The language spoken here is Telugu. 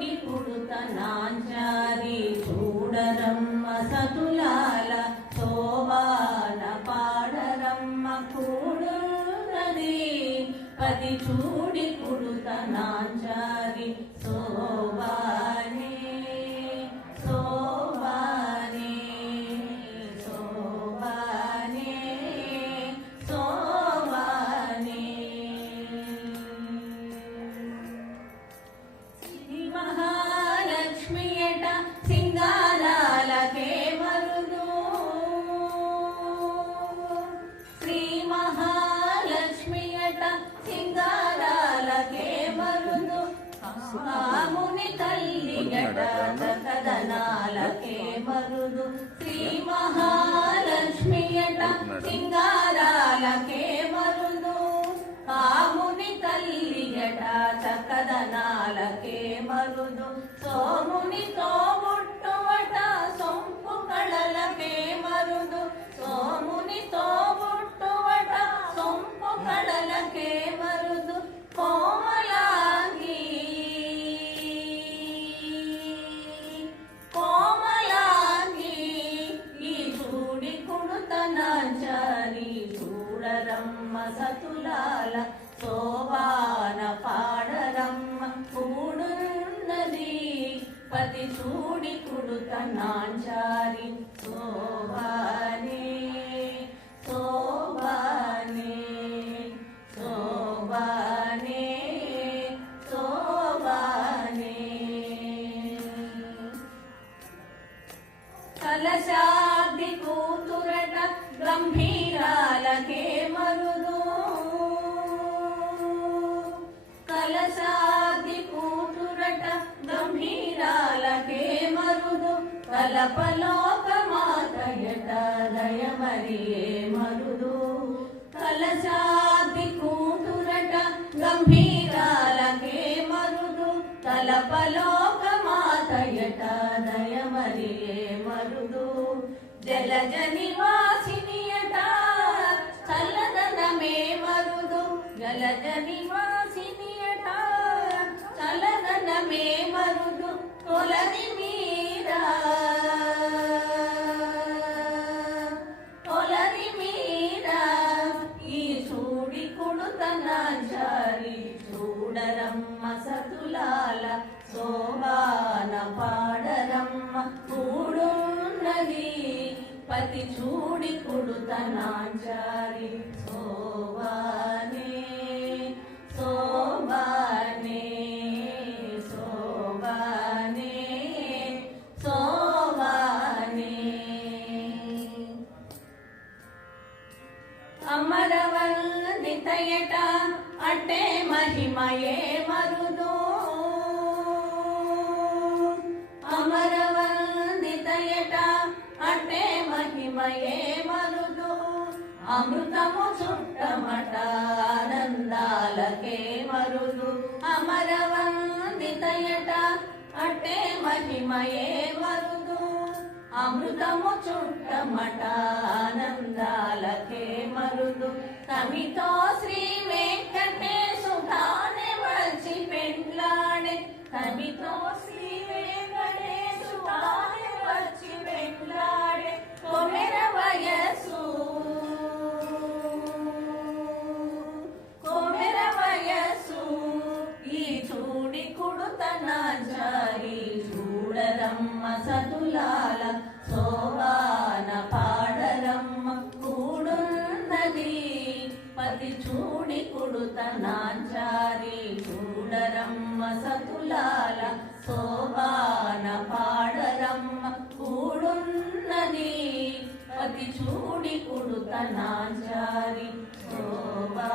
చూడి కుడుతనాంచారి చూడరమ్మ సతులాల శోభాన పాడరమ్మ కూడున్నది పది చూడి కుడుతనాంచారి శోభానే శోభానే శోభానే శోభానే శ్రీ మహాలక్ష్మియట సింగారాలకే మరుదు శ్రీ మహాలక్ష్మియట సింగారాలకే మరుదు కాముని తల్లియట కదనాలకే మరుదు శ్రీ మహాలక్ష్మియట సింగారాలకే మరుదు కాముని తల్లియట చకదనాలకే మరుదు సోముని తోబుట్టువట సొంపు కళలకే మరుదు సోముని తోబుట్టువట సొంపు కళలకే మరుదు కోమలాంగి కోమలాంగి ఈ చూడి కుడుతనాంచారి చూడరమ్మ సతులాల శోభాన పాడరమ్మ కూడున్నది పతి చూడి కుడుతనాంచారి శోభానే శోభానే శోభానే శోభానే కలశాబ్ది కూతురట గంభీరాలకే మరుదు కలశాబ్ది కూతురట గంభీరాలకే మరుదు కలపలోక మాతయట దయమరియే మరుదు కలశాబ్ది కూతురట గంభీరాలకే మరుదు కలపలోక మాతయట దయమరియే మరుదు జలజ నివాసినియట చల్లదనమే మరుదు జలజ నివాసినియట చల్లదనమే మరుదు కొలది మీరా కొలది మీరా ఈ చూడి కుడుతనాంచారి చూడరమ్మ సతులాల శోభాన పాడరమ్మ కూడున్నది పతి చూడి కుడుతనాంచారి శోభానే శోభానే శోభానే శోభానే అమరవందితయట అట్టే మహిమయే మరుదు అమరవందితయట అట్టే మహిమయే మరుదు అమృతము చుట్టమట ఆనందాలకే మరుదు అమరవందితయట అట్టే మహిమయే మరుదు అమృతము చుట్టమట ఆనందాలకే మరుదు కమితో శ్రీ వెంకటేశు తానే వచ్చి పెండ్లాడే కమితో శ్రీ వెంకటేశు తానే వచ్చి పెండ్లాడే కొమెర వయసు కొమెర వయసు ఈ చూడి కుడుతనాంచారి చూడరమ్మ సతులాల శోభాన పాడరమ్మ కూడున్నది పతి చూడి కుడుతనాంచారి చూడరమ్మ సతులాల శోభాన పాడరమ్మ కూడున్నది పతి చూడి కుడుతనాంచారి శోభా